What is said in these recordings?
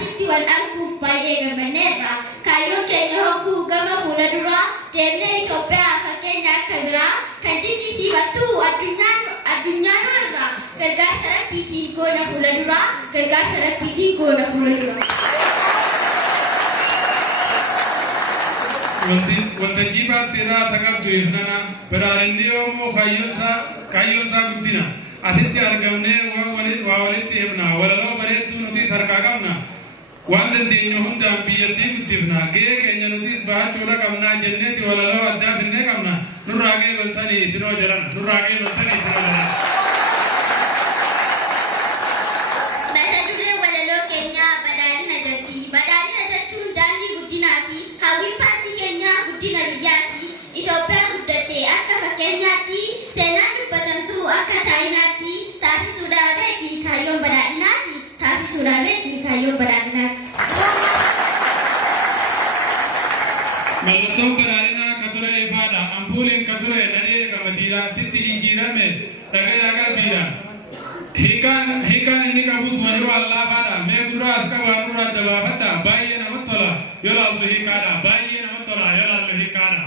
asitti wal arguuf baay'ee gammanneerra. Kaayyoon keenya hogguu gama fuuldura deemnee Itoophiyaa fakkeenya akka biraa kan dinqisiifattu addunyaan irra gargaarsa rabbiitiin goona fuuldura gargaarsa rabbiitiin goona fuuldura. Waltajjii paartiirraa taqabdu ifnana badhaadhinni Oromoo kaayyoonsaa guddina asitti argamnee waa walitti himna walaloo bareedduu nutis harkaa qabna waan dandeenyu hundaan biyyattii guddifna gahee keenya nutis bahachuudha qabna jenneeti walaloo addaa finnee qabna nurraa gahee loltanii isinoo jedhan nurraa gahee loltanii isinoo jedhan. Mata duree walaloo keenyaa badhaadhina jetti. Badhaadhina jechuun daandii guddinaati. Hawwiin paartii keenyaa guddina biyyaati. Itoophiyaan guddattee akka fakkeenyaatti seenaan dubbatamtu akka saayinaatti taasisuudhaan beekii kaayyoon badhaadhinaati. Taasisuudhaan beekii kaayyoon badhaadhinaati. Mallattoon badhaadhinaa ka ture ifaadha. Ampuuliin ka ture nadhee qabatiidha. Titti jijjiirame dhagayaa qalbiidha. Hiikaan inni qabus wayiroo allaafaadha. Mee gurraa as qabaa nurraa jabaafadha. Baay'ee namatti tola yoo laaltu hiikaadha. Baay'ee namatti tola yoo laaltu hiikaadha.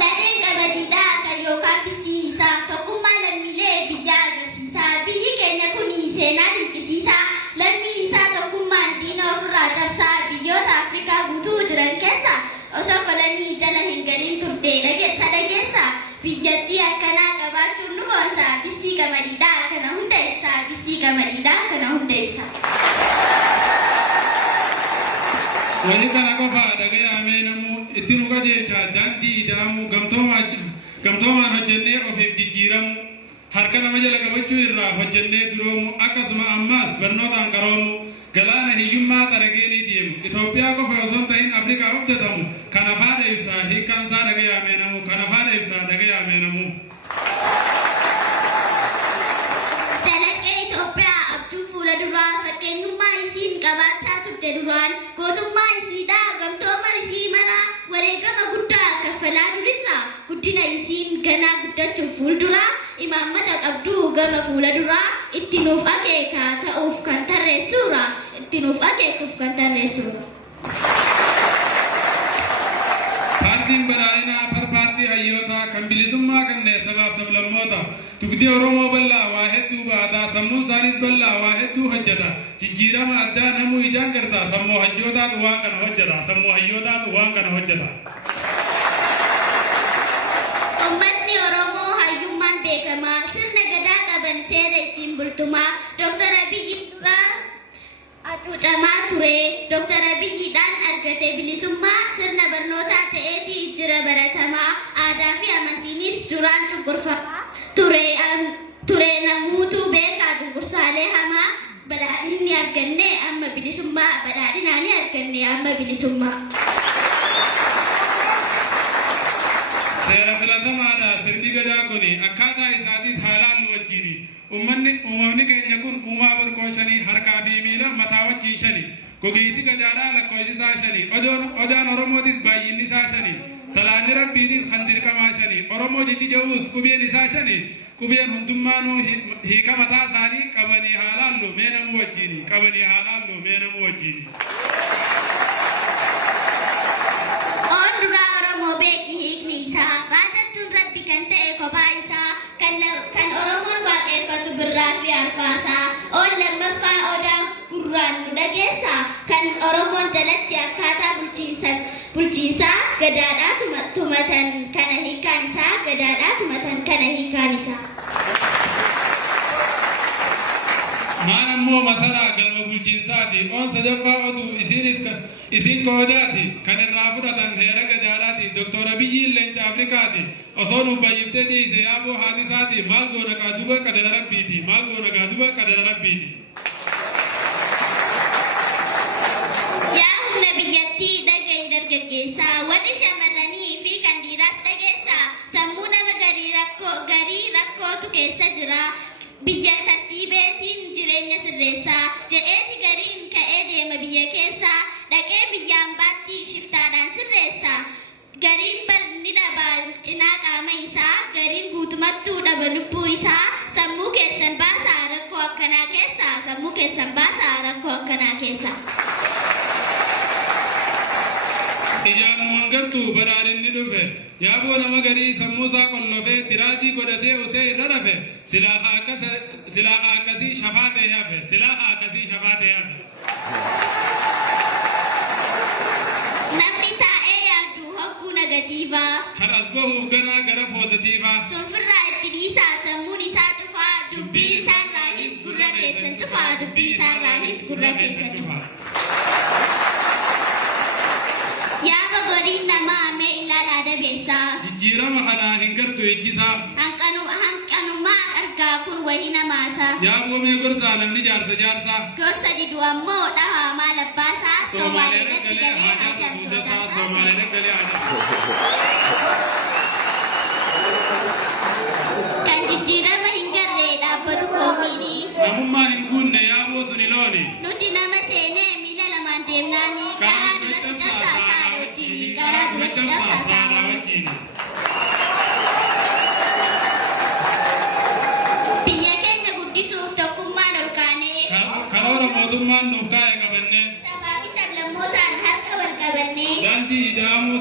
Nadheen qabadiidha kan yookaan bisiin isaa tokkummaa lammiilee biyyaa agarsiisa. Biyyi keenya kun seenaa dinqisiisa. Lammiin isaa tokkummaan diina ofirraa cabsaa. Biyyoota Afrikaa guutuu jiran keessa osoo kolonii jala hin galin turte dhageessa. Biyyattii akkanaa qabaachuun nu boonsa. Bisii qamadiidha kana hunda ibsa. Bisii qamadiidha kana hunda ibsa. Wani kana qofa dhagayaamee namuu itti nu qajeelcha daandii ida'amuu gamtoomaan hojjennee ofiif jijjiiramu harka nama jala qabachuu irraa hojjennee duroomu akkasuma ammaas barnootaan qaroomu galaana hiyyummaa xarageenii deemu Itoophiyaa qofa osoo hin ta'in Afrikaa hojjetamu kana faana ibsaa hiikkaan isaa dhagayaamee namuu kana faana ibsaa dhagayaamee namuu. Calaqqee Itoophiyaa abjuu fuula duraa fakkeenyummaa isiin qabaachaa turte duraan gootummaa isiidhaa gamtooma isii mara wareegama guddaa kaffalaa durirraa guddina isiin ganaa guddachuuf fuulduraa imaammata qabduu gama fuula duraa itti nuuf akeeka ta'uuf kan tarreessuudha itti nuuf akeekuuf kan tarreessuudha. Paartiin badhaadhinaa paartii hayyootaa kan bilisummaa kanneen sabaaf sablammoota dugdee Oromoo bal'aa waa hedduu baataa sammuun isaanis bal'aa waa hedduu hojjeta jijjiirama addaa namuu ijaan gartaa sammuu hayyootaatu waan kana hojjeta sammuu hayyootaatu waan kana hojjeta. Uummanni Oromoo hayyummaan beekamaa sirna gadaa qaban seera ittiin bultumaa Dr. Abiyyi duraa hacuucamaa ture. Dr. Abiyyiidhaan argate bilisummaa sirna barnootaa ta'eetii jira baratamaa aadaa fi amantiinis duraan cunqurfamaa ture namuutu beekaa cunqursaalee hamaa badhaadhinni arganne amma bilisummaa badhaadhinaa ni arganne amma bilisummaa. Seera filatamaadha sirni gadaa kuni akkaataa isaatis haalaan nu wajjini. Uumamni keenya kun uumaa barkooshanii harkaa fi miila mataa wajjin shani. Gogiinsi gadaadhaa lakkoofsisaa shani. Odaan Oromootis baay'inni isaa shani. Salaanni Rabbiitis kan dirqamaa shani. Oromoo jechi ja'uus qubeen isaa shani. Qubeen hundummaanuu hiika mataa isaanii qabanii haalaallu mee namuu wajjini. Qabanii haalaallu mee namuu wajjini. On duraa Oromoo beeki hiikni isaa raajachuun Rabbi kan ta'e kophaa isaa kan Oromoon waaqeffatu birraa fi arfaasaa. On lammaffaa odaa gurraan nu dhageessa kan Oromoon jalatti akkaataa bulchiinsaa gadaadhaa tumatan kana hiikaan isaa gadaadhaa tumatan kana hiikaan isaa. Maan ammoo masaraa galma bulchiinsaati. On sadaffaa oduu isin koodaati kan irraa fudhatan heera gadaadhaati. Dr. Abiyyiin leenca Afrikaati. Osoo nu bayyiftee dhiise yaaboo haatisaati. Maal goona gaaduba qadara rabbiiti. Maal goona gaaduba qadara rabbiiti. Yaa humna biyyattii dhaga'i dargaggeessaa warri shamarranii fi kan dhiiraas dhageessaa sammuu nama garii rakkootu keessa jira. Biyya tartiibeetiin jireenya sirreessaa jedheeti gariin ka'ee deema biyya keessaa dhaqee biyyaan baatti shiftaadhaan sirreessaa gariin barni dhaba cinaa qaama isaa gariin guutumattuu dhaba lubbuu isaa sammuu keessan baasaa rakkoo akkanaa keessa sammuu keessan baasaa rakkoo akkanaa keessa. Ijaan mangartu badhaadhinni dhufe yaaboo nama garii sammuusaa qollofee tiraasii godhatee osee irra rafe silaa akkasii shafaatee hafe Namni taa'ee yaadu hogguu negatiivaa. kan as bahuuf gara poozitiivaa Sunfirraa itti dhiisaa sammuun isaa cufaa dubbii isaarraanis gurra keessan cufaa dubbii isaarraanis gurra keessan cufaa. Yaaba godiin namaa mee ilaalaa dabeessaa. jijjiirama kanaa hin gartu ejjisaa Hanqanumaa argaa kun wayii namaasaa. yaaboo mee gorsaa namni jaarsaa Gorsa didu ammoo dhahaa maal abbaasaa. Somaaleedatti galee ajabtootaasaa. Somaaleedatti galee Kan jijjiirama hin garree dhaabbatu koomiinii. namummaa hin guunne yaaboo suni looni Nuti nama seenee miila lamaan deemnaanii karaa duratti cabsaa saala wajjini karaa duratti cabsaa saala wajjini. Biyya keenya guddisuuf tokkummaan ol kaanee karoora mootummaan nuuf kaa'e qabannee sabaa fi sablammootaan harka wal qabannee daandii ida'amuu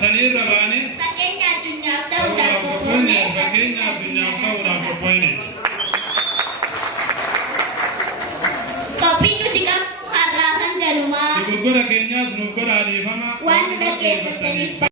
sanirra baanee fakkeenya addunyaaf ta'uudhaaf qophoofne. fakkeenya addunyaaf ta'uudhaaf qophoofne. Qophii nuti qabnu har'aa kan galumaa Dogoggora keenyaas nuuf godhaa dhiifama. waan nu dhaggeeffataniif.